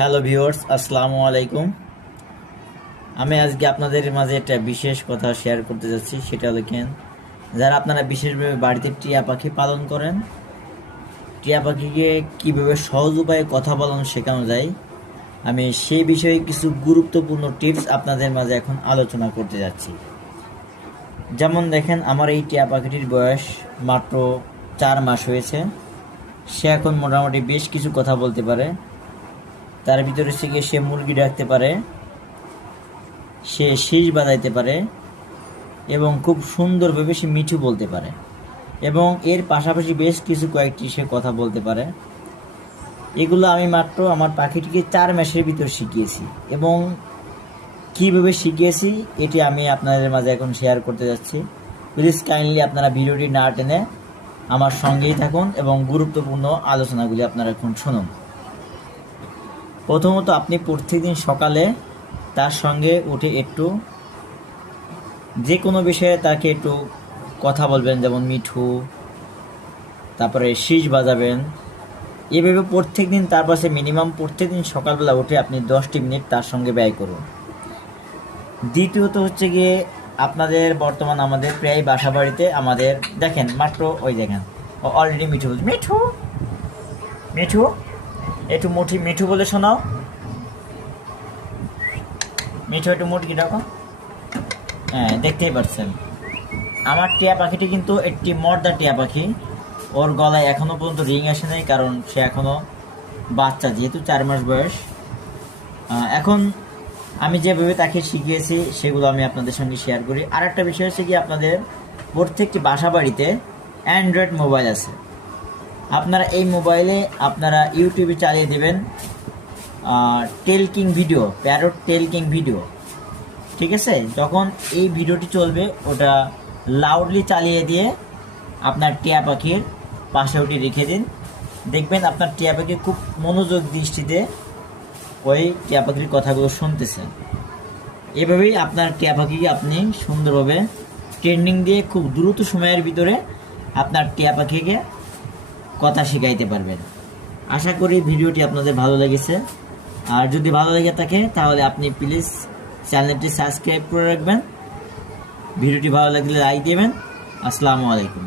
Hello viewers, আসসালামু আলাইকুম। আমি আজকে আপনাদের মাঝে একটা বিশেষ কথা শেয়ার করতে যাচ্ছি, সেটা হলো কেন? যারা আপনারা বিশেষভাবে বাড়িতে টিয়া পাখি পালন করেন, টিয়া পাখিকে কীভাবে সহজ উপায়ে কথা বলানো শেখানো যায়, আমি সেই বিষয়ে কিছু গুরুত্বপূর্ণ টিপস আপনাদের মাঝে এখন আলোচনা করতে যাচ্ছি। যেমন দেখেন, আমার এই টিয়া পাখিটির বয়স মাত্র চার মাস হয়েছে। সে এখন মোটামুটি বেশ কিছু কথা বলতে পারে। তার ভিতরে গিয়ে সে মুরগি ডাকতে পারে, সে শীষ বাজাইতে পারে এবং খুব সুন্দরভাবে সে মিঠু বলতে পারে এবং এর পাশাপাশি বেশ কিছু কয়েকটি সে কথা বলতে পারে। এগুলো আমি মাত্র আমার পাখিটিকে চার মাসের ভিতর শিখিয়েছি এবং কীভাবে শিখিয়েছি এটি আমি আপনাদের মাঝে এখন শেয়ার করতে যাচ্ছি। প্লিজ কাইন্ডলি আপনারা ভিডিওটি না টেনে আমার সঙ্গেই থাকুন এবং গুরুত্বপূর্ণ আলোচনাগুলি আপনারা এখন শুনুন। প্রথমত আপনি প্রত্যেকদিন সকালে তার সঙ্গে উঠে একটু যে কোনো বিষয়ে তাকে একটু কথা বলবেন, যেমন মিঠু, তারপরে শীষ বাজাবেন। এভাবে প্রত্যেক দিন তার পাশে মিনিমাম প্রত্যেক দিন সকালবেলা উঠে আপনি দশটি মিনিট তার সঙ্গে ব্যয় করুন। দ্বিতীয়ত হচ্ছে গিয়ে আপনাদের বর্তমান আমাদের প্রায় বাসা বাড়িতে আমাদের, দেখেন মাত্র ওই দেখেন অলরেডি মিঠু মিঠু মিঠু একটু মুঠি, মিঠু বলে শোনাও। মিঠু, একটু মুটকি ডাকো। হ্যাঁ দেখতেই পাচ্ছেন আমার টিয়া পাখিটি কিন্তু একটি মর্দা টিয়া পাখি। ওর গলায় এখনও পর্যন্ত রিং আসে নাই, কারণ সে এখনও বাচ্চা, যেহেতু চার মাস বয়স। এখন আমি যেভাবে তাকে শিখিয়েছি, সেগুলো আমি আপনাদের সঙ্গে শেয়ার করি। আর একটা বিষয় হচ্ছে কি, আপনাদের প্রত্যেকটি বাসা বাড়িতে অ্যান্ড্রয়েড মোবাইল আছে। আপনারা এই মোবাইলে আপনারা ইউটিউবে চালিয়ে দেবেন talking video, parrot talking video. ঠিক আছে? যখন এই ভিডিওটি চলবে, ওটা লাউডলি চালিয়ে দিয়ে আপনার টিয়া পাখির পাশে ওটি রেখে দিন। দেখবেন আপনার টিয়া পাখি খুব মনোযোগ দৃষ্টিতে ওই টিয়া পাখির কথাগুলো শুনতেছেন এভাবেই আপনার টিয়া পাখিকে আপনি সুন্দরভাবে ট্রেন্ডিং দিয়ে খুব দ্রুত সময়ের ভিতরে আপনার টিয়া পাখিকে কথা শেখাইতে পারবেন। আশা করি ভিডিওটি আপনাদের ভালো লেগেছে। আর যদি ভালো লেগে থাকে, তাহলে আপনি প্লিজ চ্যানেলটি সাবস্ক্রাইব করে রাখবেন। ভিডিওটি ভালো লাগলে লাইক দেবেন। আসসালামু আলাইকুম।